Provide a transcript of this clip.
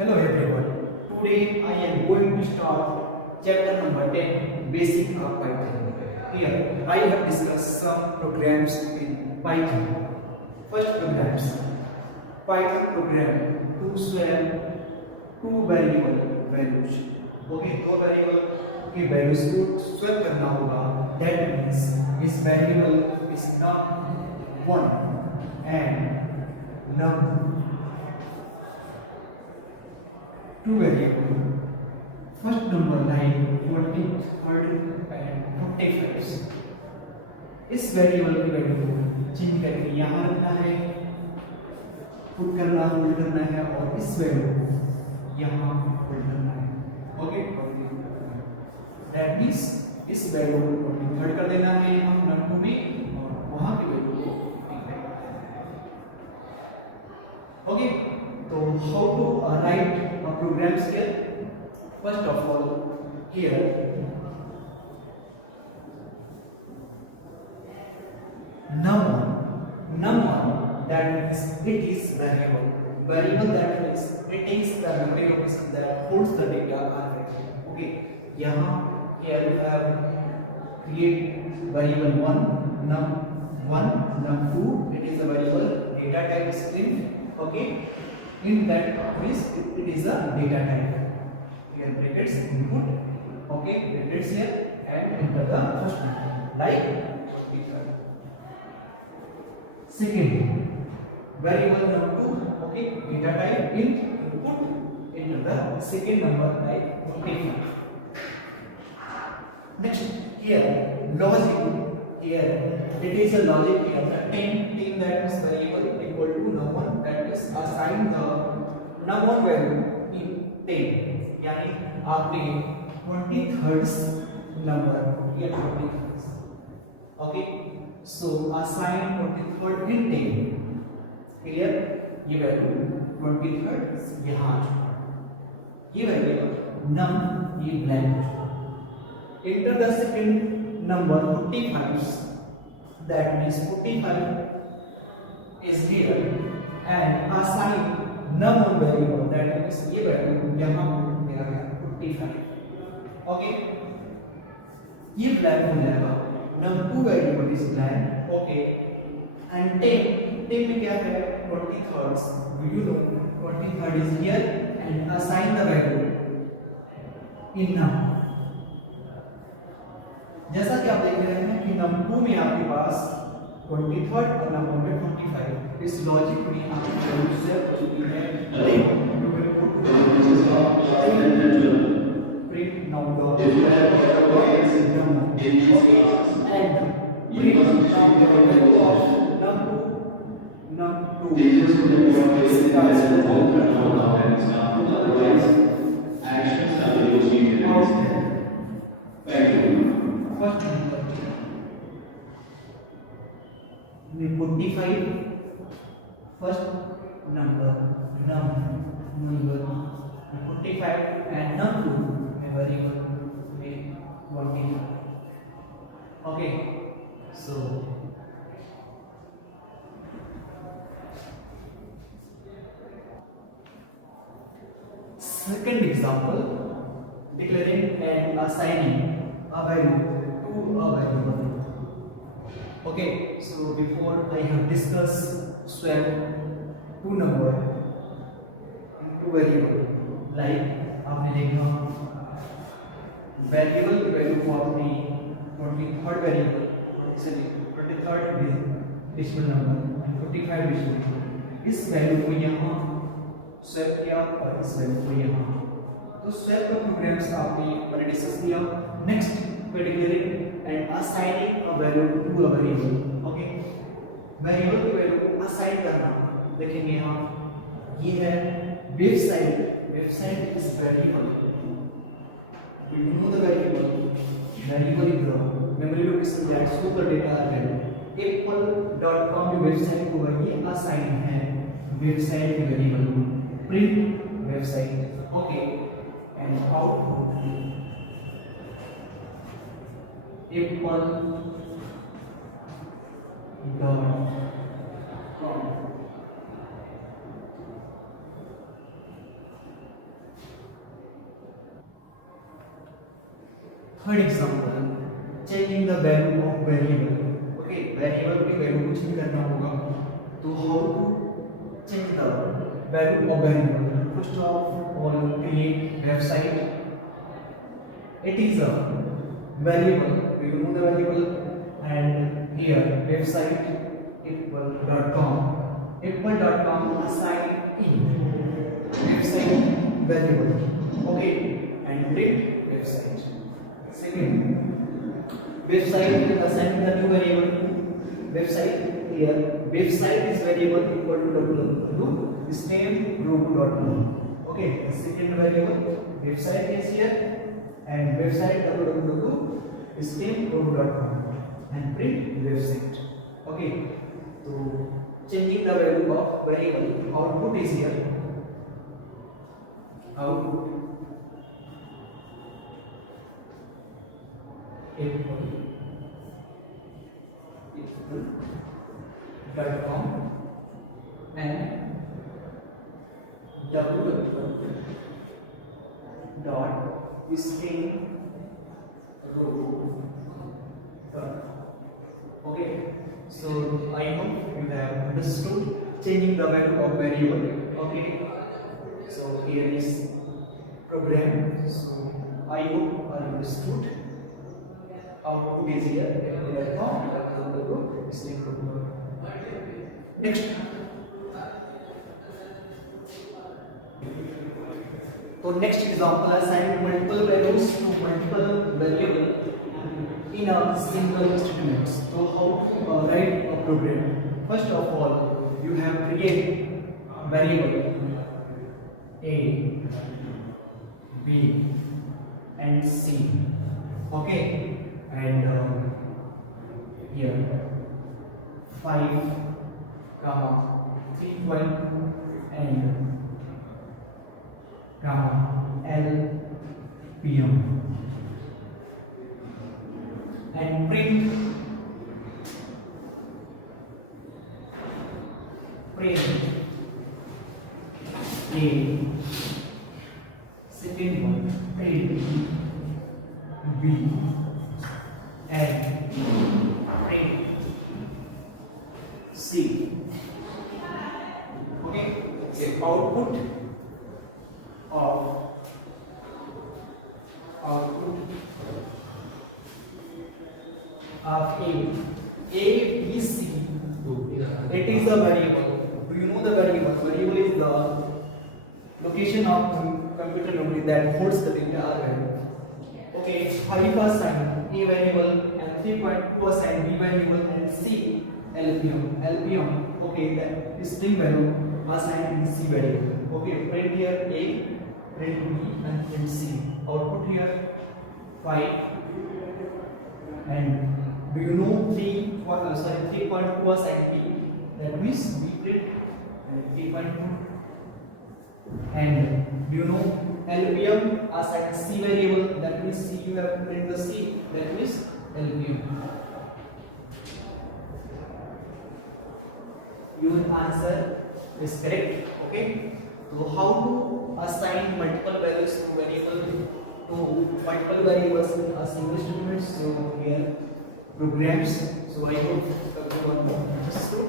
Hello everyone. Today I am going to start chapter number 10, Basic of Python. Here I have discussed some programs in Python. First programs. Python program to swap two variable values. Okay, दो variable की values को swap करना होगा. That means this variable is num1 and num two variable. First number line 23rd and 45. इस variable की value को change करके यहाँ रखना है, पुट करना होल्ड करना है और इस वैल्यू को यहाँ होल्ड करना है. ओके, दैट मींस इस वैल्यू को 23rd कर देना है हम नंबर में और वहाँ की वैल्यू को लिख देना है. ओके, तो how to write programs here? First of all, here num1 that means it is variable that means it is the memory location that holds the data arbitrarily. Okay, यहाँ here you have create variable 1 num1 num2 it is a variable data type string. Okay, in that means it is a data type. Here brackets input, okay, brackets here and enter the first one like second variable num2, okay, data type input, enter the second number like 25. Next here logic, here it is a logic here the 10 that is variable equal to num1 that is assign the num1 value in 10 यानी आपने 23rd number या 23rd. Okay, so assign 23rd in 10. Clear? ये value 23rd यहाँ आ चुका है. ये value num ये blank. Enter the second number 45. That means 45 is here and assign num variable that means ये वैल्यू यहाँ मेरा है 45. Okay, ये blank हो जाएगा. num2 variable is blank. Okay, and 10 में क्या है 23rd. You know 23rd is here and assign the value in num. जैसा कि आप देख रहे हैं कि num2 में आपके पास 23rd और num1 में 45. इस लॉजिक में आपकी वैल्यू सेव हो चुकी है. Print num dot and print num value of num2 actions are used in first number 45 first number number 45 and num2 variable में 25. Okay, so second example declaring and assigning a value to a variable. Okay, so before I have discussed swap two number into variable like आपने देखा variable की value को आपने 23rd variable से 23rd decimal number 45 decimal इस value को यहाँ swap किया और इस वैल्यू को यहाँ. तो स्वैप का प्रोग्राम्स आपने मैंने डिस्कस किया. Next declaring and assigning a value to a variable. Okay, variable की वैल्यू को असाइन करना देखेंगे यहाँ. ये है website is variable. We know the variable is the memory location that store the data array. apple.com की website को ये असाइन है वेबसाइट के variable print website. Okay, and output apple.com. Third example, changing the value of variable. Okay, variable की value को change करना होगा, तो how to change the value of variable? First of all, create website. It is a variable. Do you know the variable? And here website equal.com. Equal.com assign in website variable. Okay, and print website. Second, website assign the new variable. Website here. Website is variable equal to www. Stem root.com. Okay, the second variable website is here. And website www.stemroad.com and print website. Okay, so changing the value of variable, output is here. Output equal.com and www.stemroad. Okay, so I hope you have understood changing the value of variable. Okay, so here is program. So I hope you understood. Output is here. Next. So next example, assign multiple values to multiple variable in a single statement. So how to write a program? First of all, you have create variable A, B, and C. Okay, and here 5, 3 point and gamma L PM and print A. Second one, print B and print C. Okay, so output of A, B, C. It is the variable. Do you know the variable? Variable is the location of computer memory that holds the data or value. Okay, 5 assign A variable and 3.2 assign B variable and C LPM. Okay, that is string value assigned C variable. Okay, print here A, print B and print C. Output here 5 and do you know 3.2 assign B? That means B print 3.2. And do you know LPM assign C variable? That means C, you have to print the C. That means LPM. Your answer is correct. Okay. So how to assign multiple values to multiple variables in a single statement? So here programs. So I hope everyone understood.